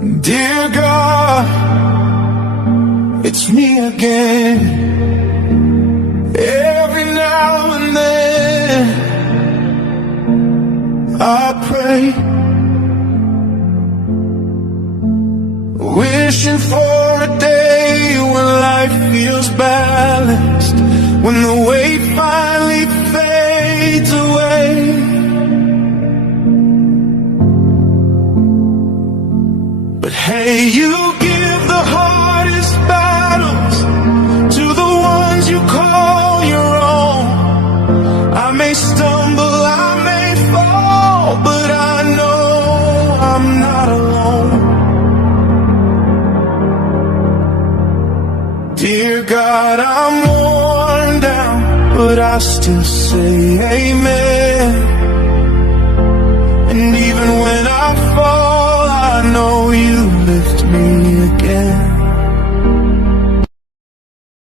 Dear God, it's me again. Every now and then I pray, wishing for a day when life feels balanced, when the weight finally fades away. But hey, you give the hardest battles to the ones you call your own. I may stumble, I may fall, but I know I'm not alone. Dear God, I'm worn down, but I still say amen.